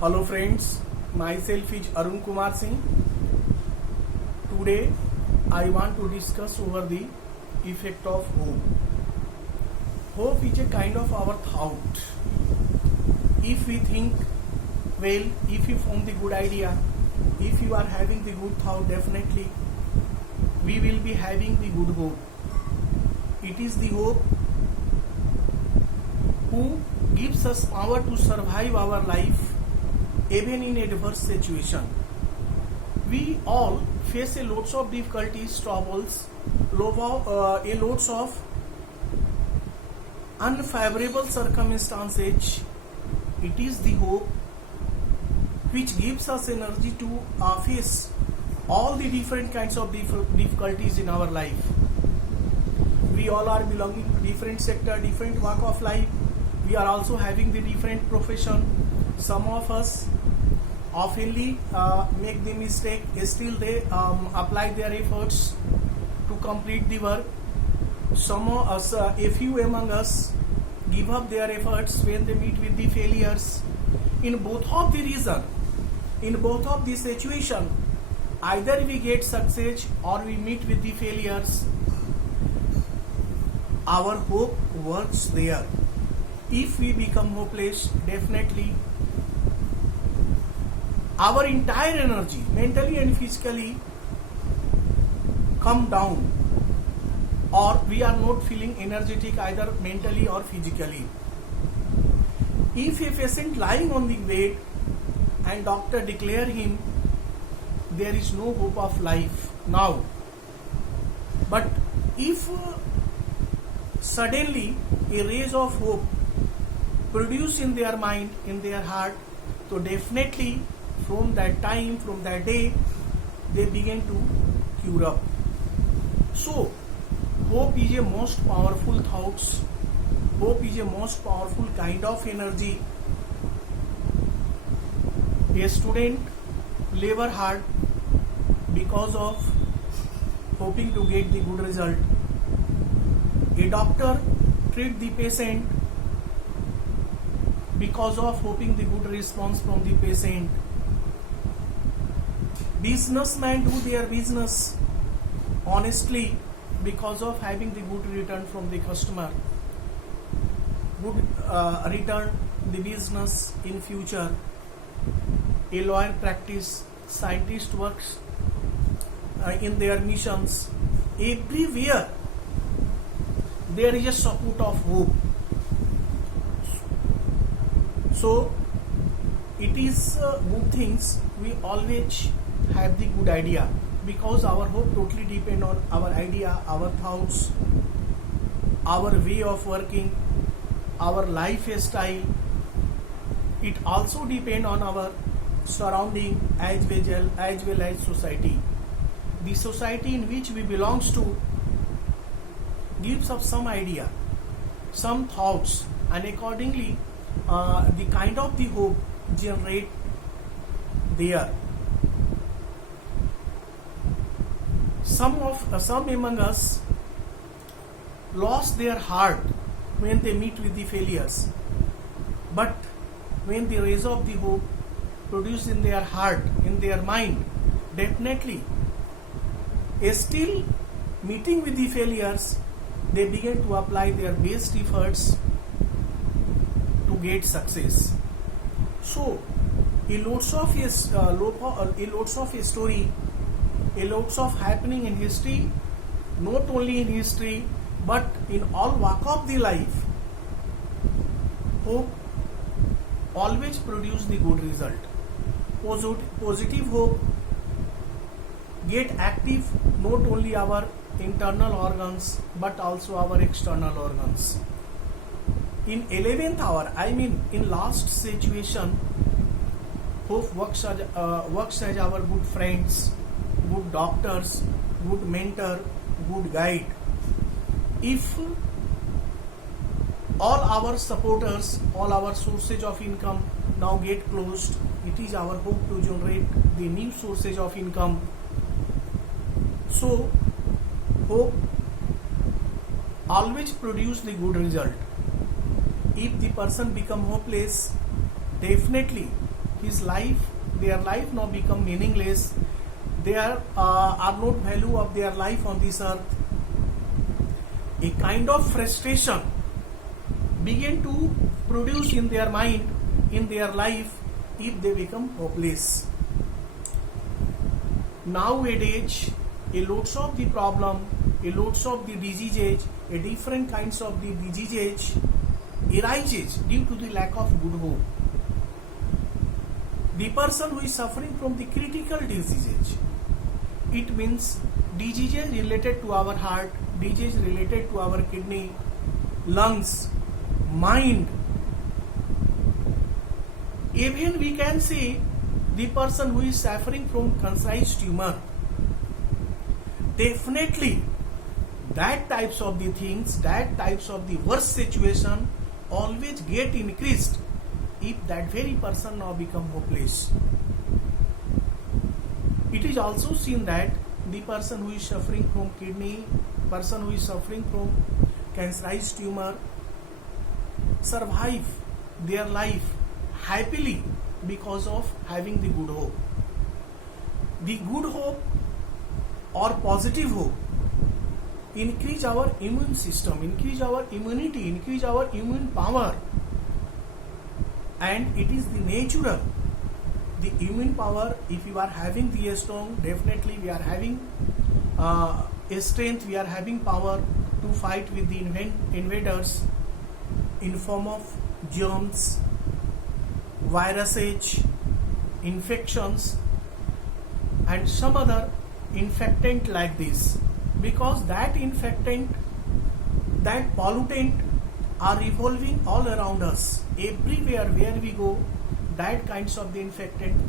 Hello friends, myself is Arun Kumar Singh. Today I want to discuss over the effect of hope. Hope is a kind of our thought. If we think well, if you form the good idea, if you are having the good thought, definitely we will be having the good hope. It is the hope who gives us power to survive our life even in adverse situation. We all face a lots of difficulties, troubles, a lots of unfavorable circumstances. It is the hope which gives us energy to face all the different kinds of difficulties in our life. We all are belonging to different sector, different walk of life. We are also having the different profession. Some of us oftenly make the mistake, still they apply their efforts to complete the work. Some of us, a few among us, give up their efforts when they meet with the failures. In both of the reason, in both of the situation, either we get success or we meet with the failures. Our hope works there. If we become hopeless, definitely our entire energy, mentally and physically, come down, or we are not feeling energetic either mentally or physically. If a patient lying on the bed and doctor declare him there is no hope of life now, but if suddenly a rays of hope produce in their mind, in their heart, so definitely from that time, from that day, they begin to cure up. So, hope is a most powerful thoughts. Hope is a most powerful kind of energy. A student labor hard because of hoping to get the good result. A doctor treat the patient because of hoping the good response from the patient. Businessmen do their business honestly because of having the good return from the customer. Good return the business in future. A lawyer practice, scientist works in their missions. Everywhere there is a support of hope. So it is good things we always have the good idea, because our hope totally depend on our idea, our thoughts, our way of working, our lifestyle. It also depend on our surrounding as well as society. The society in which we belongs to gives us some idea, some thoughts, and accordingly the kind of the hope generate there. Some among us lost their heart when they meet with the failures, but when the rays of the hope produced in their heart, in their mind, definitely still meeting with the failures, they begin to apply their best efforts to get success. So a lots of story, a lots of happening in history, not only in history but in all walk of the life. Hope always produce the good result. Positive hope get active not only our internal organs but also our external organs. In 11th hour, I mean in last situation, hope works as our good friends, good doctors, good mentor, good guide. If all our supporters, all our sources of income now get closed, it is our hope to generate the new sources of income. So hope always produce the good result. If the person become hopeless, definitely their life now become meaningless. There are not value of their life on this earth. A kind of frustration begin to produce in their mind, in their life, if they become hopeless. Nowadays, a lots of the problem, a lots of the diseases, a different kinds of the diseases arises due to the lack of good hope. The person who is suffering from the critical diseases, it means diseases related to our heart, diseases related to our kidney, lungs, mind. Even we can say the person who is suffering from concise tumor, definitely that types of the things, that types of the worst situation always get increased if that very person now become hopeless. It is also seen that the person who is suffering from kidney, person who is suffering from cancerous tumor, survive their life happily because of having the good hope. The good hope or positive hope increase our immune system, increase our immunity, increase our immune power, and it is the natural. The immune power, if you are having the strong, definitely we are having a strength, we are having power to fight with the invaders in form of germs, viruses, infections, and some other infectant like this. Because that infectant, that pollutant are revolving all around us. Everywhere where we go, that kinds of the infectant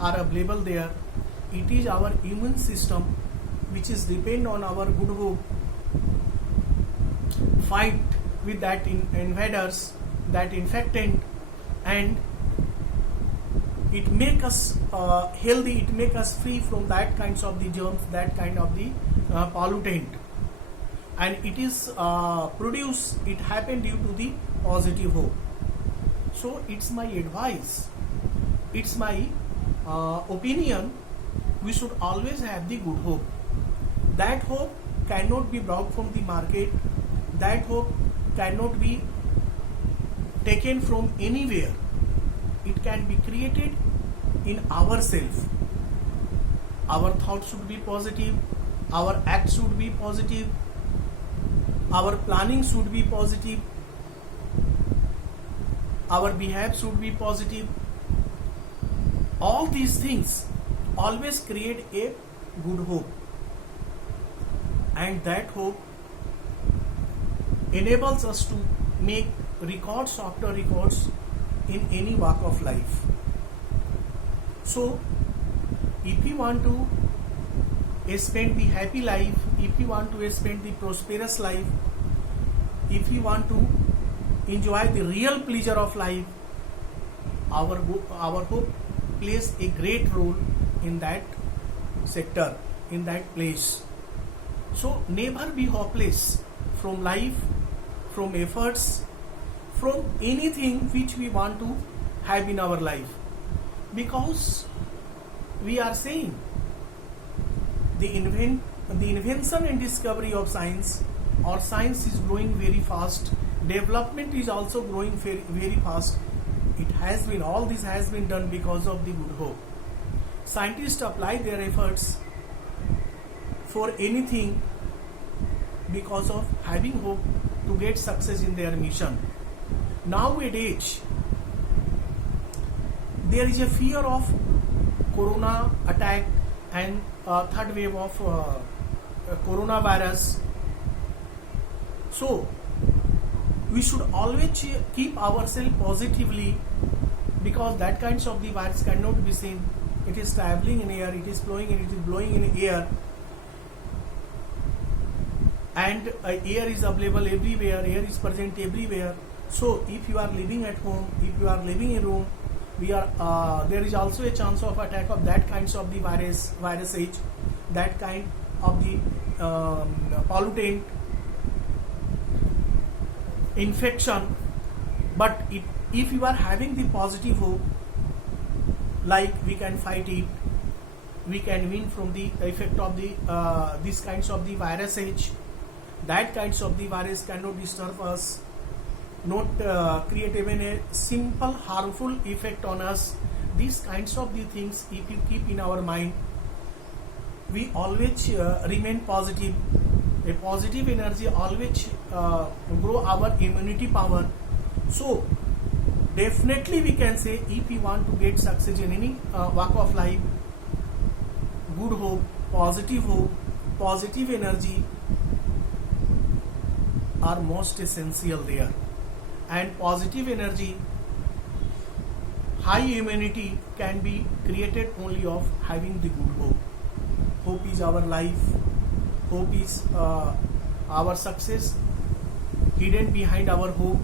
are available there. It is our immune system which is depend on our good hope, fight with that invaders, that infectant, and it make us healthy, it make us free from that kinds of the germs, that kind of the pollutant, and it is produced, it happened due to the positive hope. So it's my advice, it's my opinion, we should always have the good hope. That hope cannot be brought from the market, that hope cannot be taken from anywhere. It can be created in ourselves. Our thoughts should be positive, our acts should be positive, our planning should be positive, our behavior should be positive. All these things always create a good hope, and that hope enables us to make records after records in any walk of life. So if you want to spend the happy life, if you want to spend the prosperous life, if you want to enjoy the real pleasure of life, our hope plays a great role in that sector, in that place. So never be hopeless from life, from efforts, from anything which we want to have in our life, because we are saying the invention and discovery of science, or science is growing very fast, development is also growing very, very fast. It has been, all this has been done because of the good hope. Scientists apply their efforts for anything because of having hope to get success in their mission. Nowadays, there is a fear of corona attack and third wave of coronavirus. So we should always keep ourselves positively, because that kinds of the virus cannot be seen. It is traveling in air, it is flowing and it is blowing in air, and air is available everywhere, air is present everywhere. So if you are living at home, if you are living in a room, there is also a chance of attack of that kinds of the viruses, that kind of the pollutant, infection. But if you are having the positive hope, like we can fight it, we can win from the effect of the these kinds of the virus age. That kinds of the virus cannot disturb us, not create even a simple harmful effect on us. These kinds of the things, if you keep in our mind, we always remain positive. A positive energy always grow our immunity power. So definitely we can say, if we want to get success in any walk of life, good hope, positive energy are most essential there. And positive energy, high immunity can be created only of having the good hope. Hope is our life. Hope is our success. Hidden behind our hope,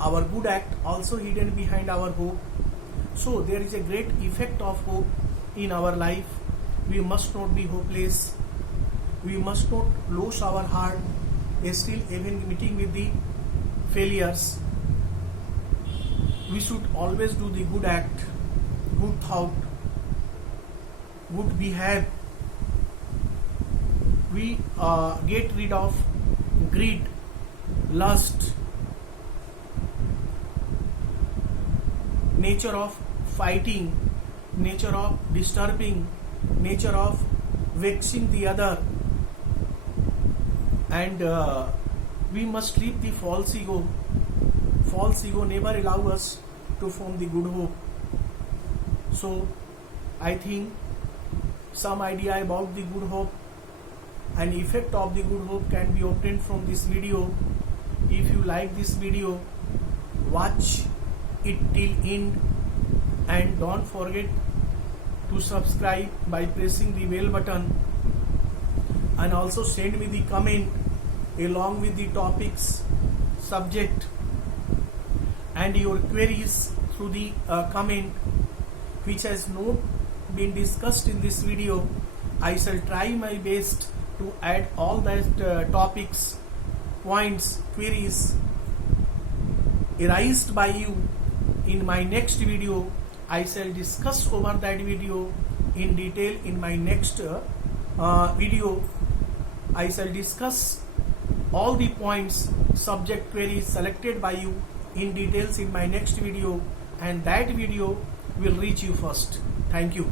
our good act also hidden behind our hope. So there is a great effect of hope in our life. We must not be hopeless. We must not lose our heart, still even meeting with the failures. We should always do the good act, good thought, good behave. We get rid of greed, lust, nature of fighting, nature of disturbing, nature of vexing the other, and we must leave the false ego. False ego never allow us to form the good hope. So I think some idea about the good hope and effect of the good hope can be obtained from this video. If you like this video, watch it till end, and don't forget to subscribe by pressing the bell button, and also send me the comment along with the topics, subject and your queries through the comment which has not been discussed in this video. I shall try my best to add all that topics, points, queries arised by you in my next video. I shall discuss over that video in detail in my next video. I shall discuss all the points, subject, queries selected by you in details in my next video, and that video will reach you first. Thank you.